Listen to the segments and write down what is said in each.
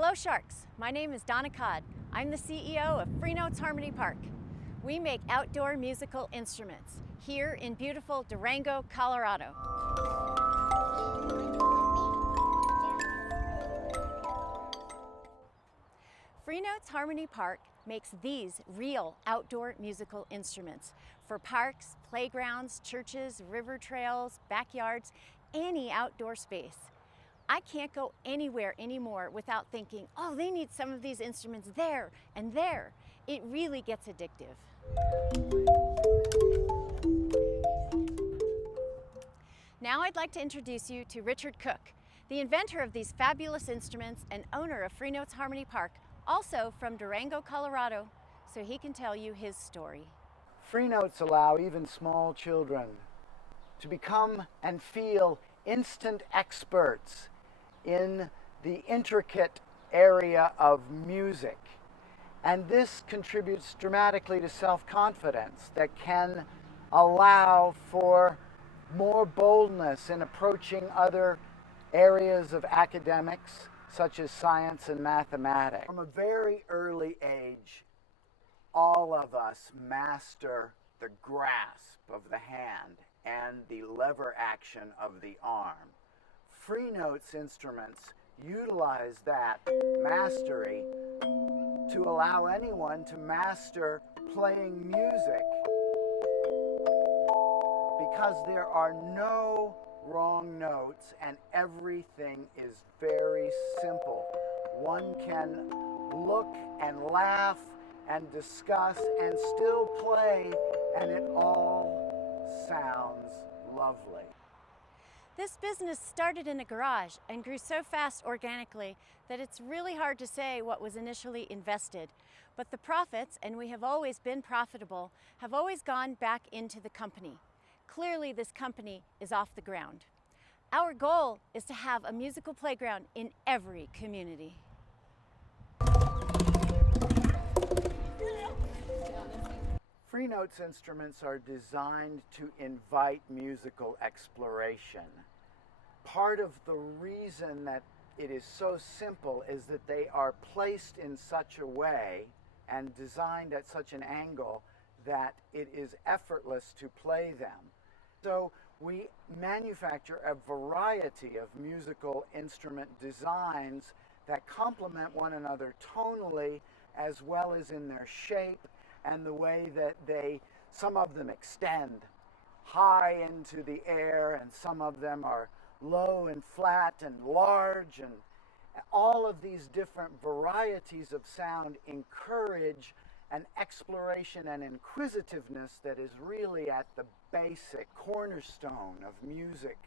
Hello Sharks, my name is Donna Codd. I'm the CEO of Free Notes Harmony Park. We make outdoor musical instruments here in beautiful Durango, Colorado. Free Notes Harmony Park makes these real outdoor musical instruments for parks, playgrounds, churches, river trails, backyards, any outdoor space. I can't go anywhere anymore without thinking, oh, they need some of these instruments there and there. It really gets addictive. Now I'd like to introduce you to Richard Cook, the inventor of these fabulous instruments and owner of Free Notes Harmony Park, also from Durango, Colorado, so he can tell you his story. Free notes allow even small children to become and feel instant experts in the intricate area of music. And this contributes dramatically to self-confidence that can allow for more boldness in approaching other areas of academics, such as science and mathematics. From a very early age, all of us master the grasp of the hand and the lever action of the arm. Free Notes instruments utilize that mastery to allow anyone to master playing music, because there are no wrong notes and everything is very simple. One can look and laugh and discuss and still play, and it all sounds lovely. This business started in a garage and grew so fast organically that it's really hard to say what was initially invested. But the profits, and we have always been profitable, have always gone back into the company. Clearly, this company is off the ground. Our goal is to have a musical playground in every community. Free Notes instruments are designed to invite musical exploration. Part of the reason that it is so simple is that they are placed in such a way and designed at such an angle that it is effortless to play them. So we manufacture a variety of musical instrument designs that complement one another tonally as well as in their shape and the way that some of them extend high into the air and some of them are low and flat and large, and all of these different varieties of sound encourage an exploration and inquisitiveness that is really at the basic cornerstone of music.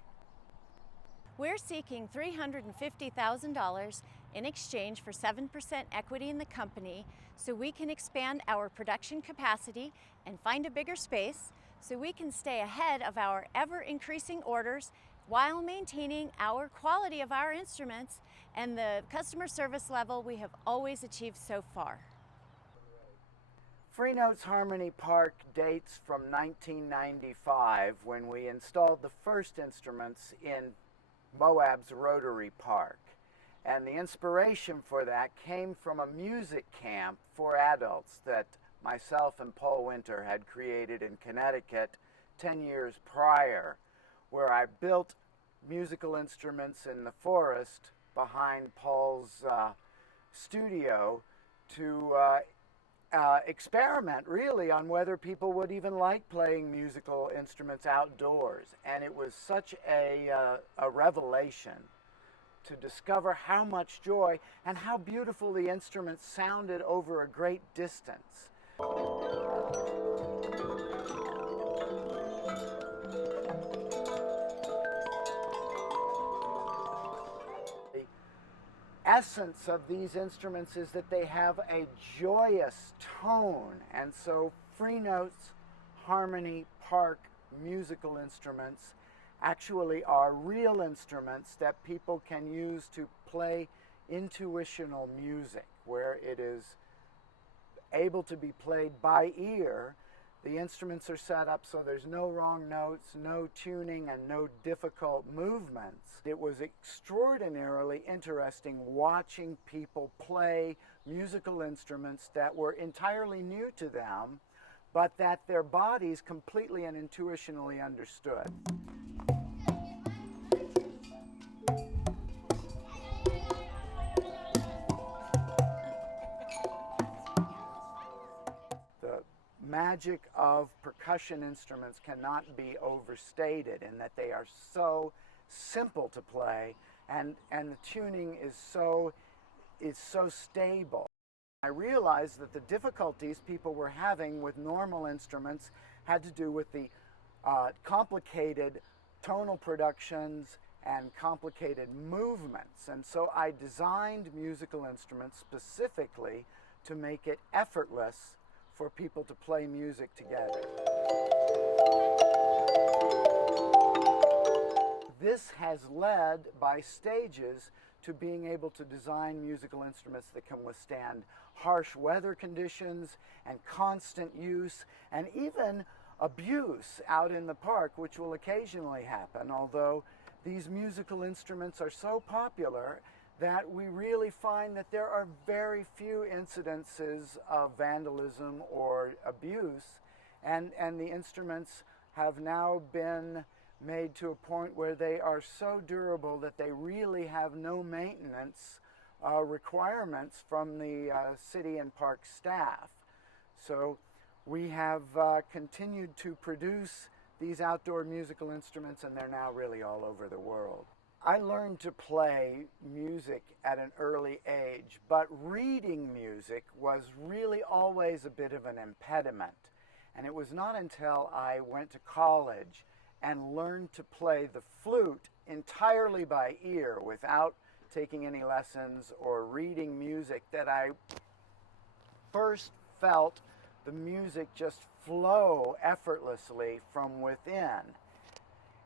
We're seeking $350,000 in exchange for 7% equity in the company so we can expand our production capacity and find a bigger space so we can stay ahead of our ever-increasing orders while maintaining our quality of our instruments and the customer service level we have always achieved so far. Free Notes Harmony Park dates from 1995 when we installed the first instruments in Moab's Rotary Park. And the inspiration for that came from a music camp for adults that myself and Paul Winter had created in Connecticut 10 years prior, where I built musical instruments in the forest behind Paul's studio to experiment really on whether people would even like playing musical instruments outdoors. And it was such a revelation to discover how much joy and how beautiful the instruments sounded over a great distance. The essence of these instruments is that they have a joyous tone, and so Free Notes Harmony Park musical instruments actually are real instruments that people can use to play intuitional music, where it is able to be played by ear The instruments are set up so there's no wrong notes, no tuning, and no difficult movements. It was extraordinarily interesting watching people play musical instruments that were entirely new to them, but that their bodies completely and intuitionally understood. The magic of percussion instruments cannot be overstated in that they are so simple to play, and the tuning is so stable. I realized that the difficulties people were having with normal instruments had to do with the complicated tonal productions and complicated movements. And so I designed musical instruments specifically to make it effortless for people to play music together. This has led by stages to being able to design musical instruments that can withstand harsh weather conditions and constant use and even abuse out in the park, which will occasionally happen, although these musical instruments are so popular that we really find that there are very few incidences of vandalism or abuse, and the instruments have now been made to a point where they are so durable that they really have no maintenance requirements from the city and park staff. So we have continued to produce these outdoor musical instruments, and they're now really all over the world. I learned to play music at an early age, but reading music was really always a bit of an impediment. And it was not until I went to college and learned to play the flute entirely by ear without taking any lessons or reading music that I first felt the music just flow effortlessly from within.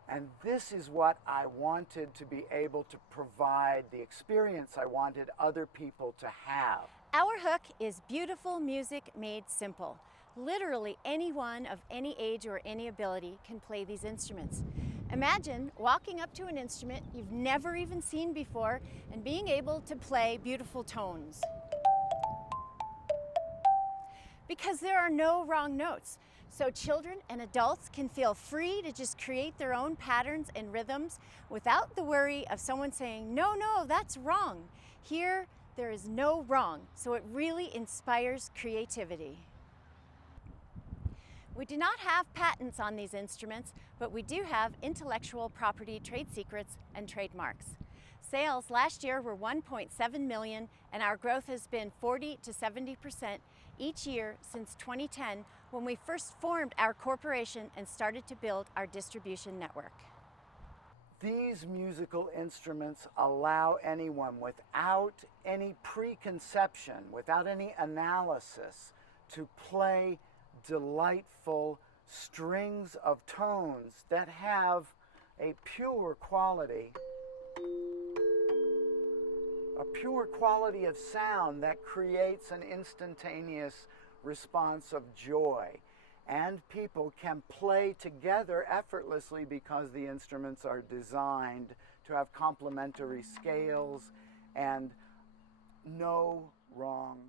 And this is what I wanted to be able to provide, the experience I wanted other people to have. Our Hook is beautiful music made simple. Literally anyone of any age or any ability can play these instruments. Imagine walking up to an instrument you've never even seen before and being able to play beautiful tones. Because there are no wrong notes. So children and adults can feel free to just create their own patterns and rhythms without the worry of someone saying, no, that's wrong. Here, there is no wrong, so it really inspires creativity. We do not have patents on these instruments, but we do have intellectual property trade secrets and trademarks. Sales last year were 1.7 million, and our growth has been 40 to 70% each year since 2010, when we first formed our corporation and started to build our distribution network. These musical instruments allow anyone without any preconception, without any analysis, to play delightful strings of tones that have a pure quality of sound that creates an instantaneous response of joy. And people can play together effortlessly because the instruments are designed to have complementary scales and no wrong